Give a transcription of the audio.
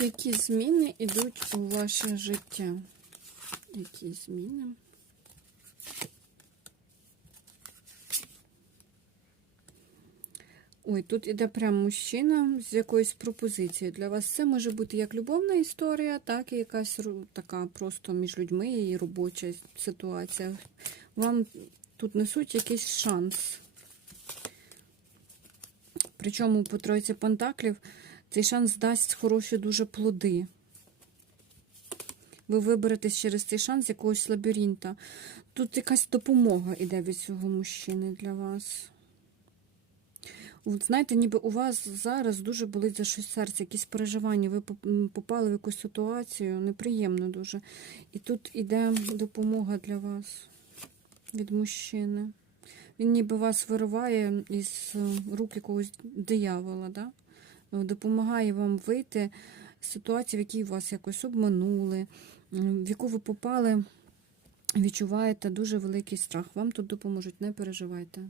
Які зміни йдуть у ваше життя? Які зміни? Ой, тут іде прям мужчина з якоюсь пропозицією. Для вас це може бути як любовна історія, так і якась така просто між людьми і робоча ситуація. Вам тут несуть якийсь шанс. Причому по тройці пентаклів цей шанс дасть хороші дуже плоди. Ви виберетесь через цей шанс якогось лабіринта. Тут якась допомога іде від цього мужчини для вас. От, знаєте, ніби у вас зараз дуже болить за щось серце, якісь переживання. Ви попали в якусь ситуацію, неприємно дуже. І тут іде допомога для вас від мужчини. Він ніби вас вириває із е, рук якогось диявола, да? Допомагає вам вийти з ситуації, в якій вас якось обманули, в яку ви попали, відчуваєте дуже великий страх. Вам тут допоможуть, не переживайте.